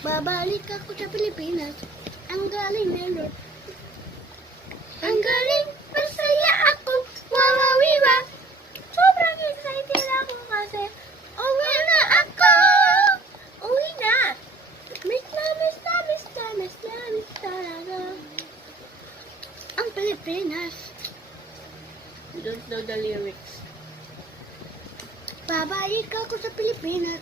Babalik ako sa Pilipinas. Ang galing ni Lord. Ang galing, masaya ako. Wawawiwa. Sobrang excited ako kasi uwi na ako. Uwi na. Miss na talaga. Ang Pilipinas. You don't know the lyrics. Babalik ako sa Pilipinas.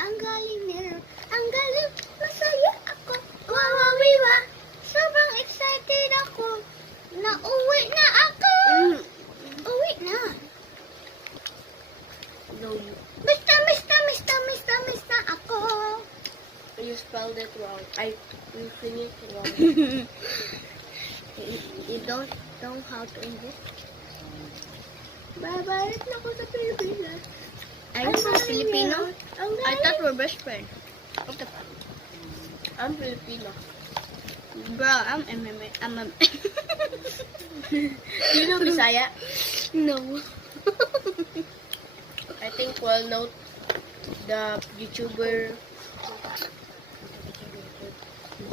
Ang galing ni Lord. Ang galing, masaya ako. Wawawiwa. Sobrang excited ako. Na uwi na ako. Uwi na. No, you, Mista ako. you spelled it wrong. You finished it wrong. You don't know how to English? Babalik na ako sa Pilipinas. Are you from Filipino? I thought we're best friends. What the fuck? I'm Filipino. Bro, I'm MMA. You know Bisaya? No. I think we'll note the YouTuber.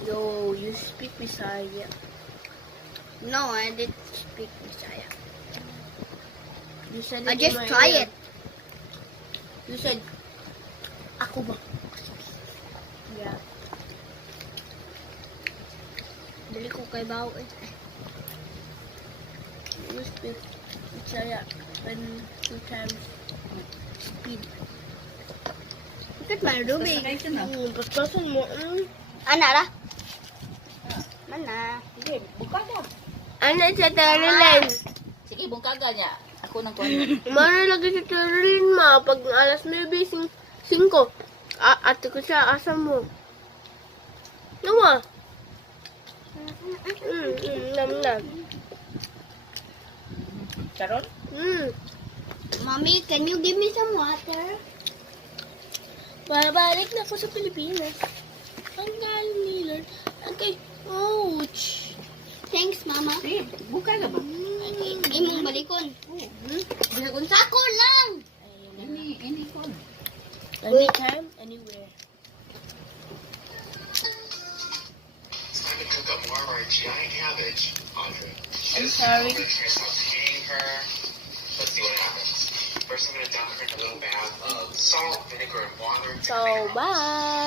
Yo, you speak Bisaya. No, I didn't speak Bisaya. You said I in just my try ear. it. You said, ako ba? Yeah. Dali ko kay Bao eh. You speak Bisaya when 2 times speed. Bakit man Ruby? Pastasan mo. Ana ra? Mana? Sige, bukaga. Ano sa Caroline? Sige, bukaga niya. Ako nang kuha. Mara lagi sa Caroline ma. Pag alas 9:05. Ate ko siya, asa mo? Nawa? Nam. Karon? Mommy, can you give me some water? Babalik na ako sa Pilipinas. Ang galing ni Lord. Okay. Ouch. Thanks, Mama. Sige, bukaga ba? Imong balikon. Bisag unsa? Sako lang! Any call. Anytime, anywhere. It's time to cook up more of our giant cabbage, Audrey. I'm sorry. I'm gonna start sauteing her. Let's see what happens. First, I'm gonna dump her in a little bath of salt, vinegar, and water. So, bye.